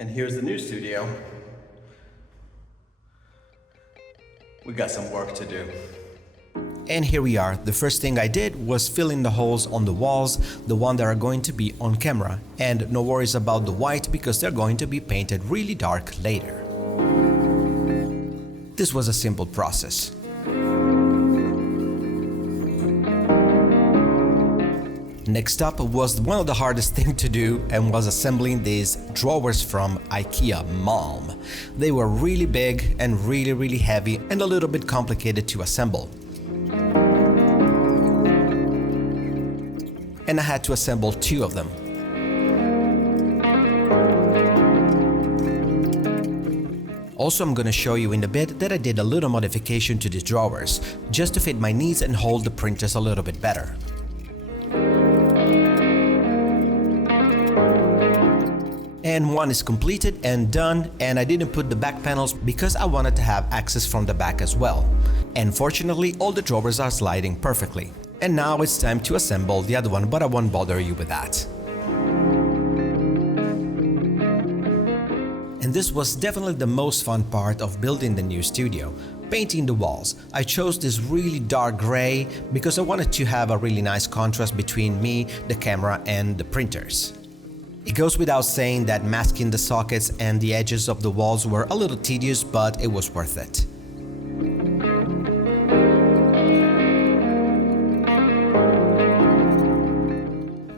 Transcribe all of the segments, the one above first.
And here's the new studio. We got some work to do. And here we are. The first thing I did was fill in the holes on the walls, the one that are going to be on camera. And no worries about the white because they're going to be painted really dark later. This was a simple process. Next up was one of the hardest things to do and was assembling these drawers from IKEA Malm. They were really big and really heavy and a little bit complicated to assemble. And I had to assemble 2 of them. Also, I'm gonna show you in a bit that I did a little modification to these drawers, just to fit my needs and hold the printers a little bit better. And one is completed and done, and I didn't put the back panels because I wanted to have access from the back as well. And fortunately, all the drawers are sliding perfectly. And now it's time to assemble the other one, but I won't bother you with that. And this was definitely the most fun part of building the new studio, painting the walls. I chose this really dark gray because I wanted to have a really nice contrast between me, the camera, and the printers. It goes without saying that masking the sockets and the edges of the walls were a little tedious, but it was worth it.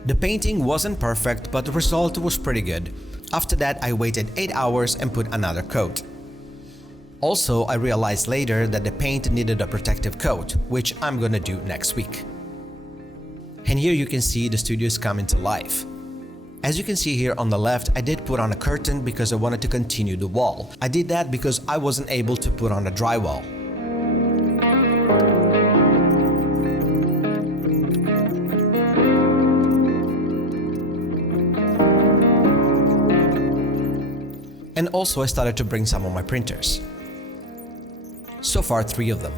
The painting wasn't perfect, but the result was pretty good. After that, I waited 8 hours and put another coat. Also, I realized later that the paint needed a protective coat, which I'm gonna do next week. And here you can see the studio is coming to life. As you can see here on the left, I did put on a curtain because I wanted to continue the wall. I did that because I wasn't able to put on a drywall. And also I started to bring some of my printers. So far 3 of them.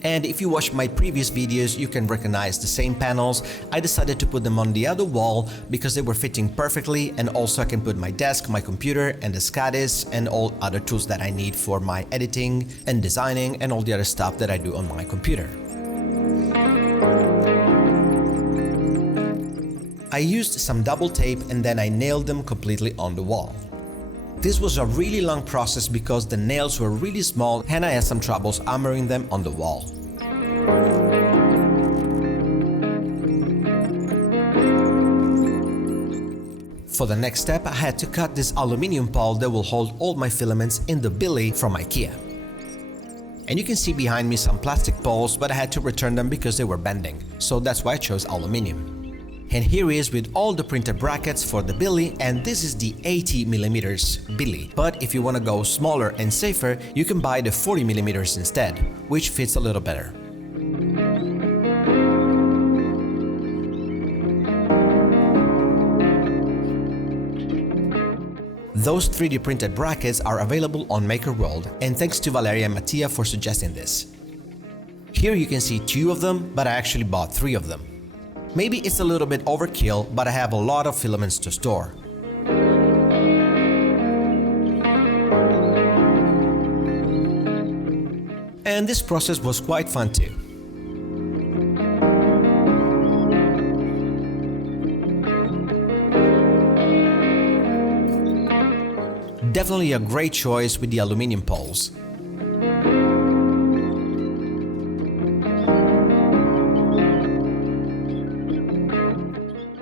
And if you watch my previous videos, you can recognize the same panels. I decided to put them on the other wall because they were fitting perfectly, and also I can put my desk, my computer, and the CHUTEs and all other tools that I need for my editing and designing and all the other stuff that I do on my computer. I used some double tape and then I nailed them completely on the wall. This was a really long process because the nails were really small and I had some troubles hammering them on the wall. For the next step, I had to cut this aluminum pole that will hold all my filaments in the billy from IKEA. And you can see behind me some plastic poles, but I had to return them because they were bending, so that's why I chose aluminum. And here is with all the printed brackets for the billy, and this is the 80mm billy. But if you want to go smaller and safer, you can buy the 40mm instead, which fits a little better. Those 3D printed brackets are available on Maker World, and thanks to Valeria and Mattia for suggesting this. Here you can see 2 of them, but I actually bought 3 of them. Maybe it's a little bit overkill, but I have a lot of filaments to store. And this process was quite fun too. Definitely a great choice with the aluminum poles.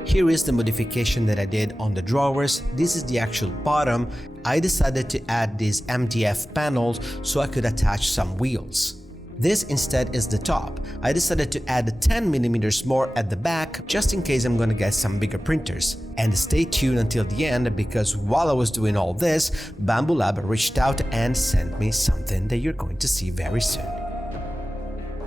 Here is the modification that I did on the drawers. This is the actual bottom. I decided to add these MDF panels so I could attach some wheels. This instead is the top. I decided to add 10mm more at the back just in case I'm gonna get some bigger printers. And stay tuned until the end because while I was doing all this, Bambu Lab reached out and sent me something that you're going to see very soon.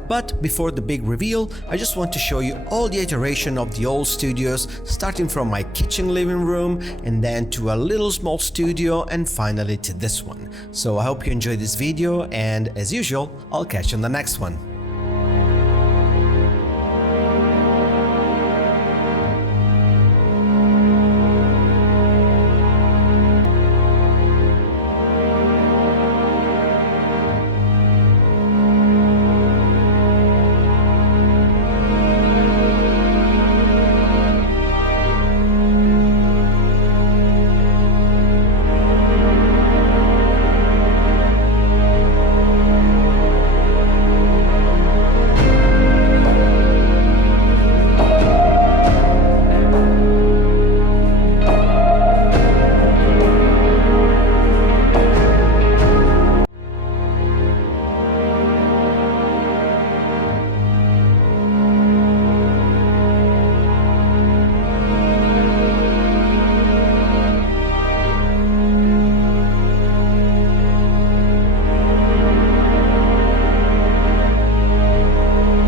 But before the big reveal, I just want to show you all the iteration of the old studios, starting from my kitchen living room and then to a little small studio and finally to this one. So I hope you enjoyed this video, and as usual, I'll catch you on the next one.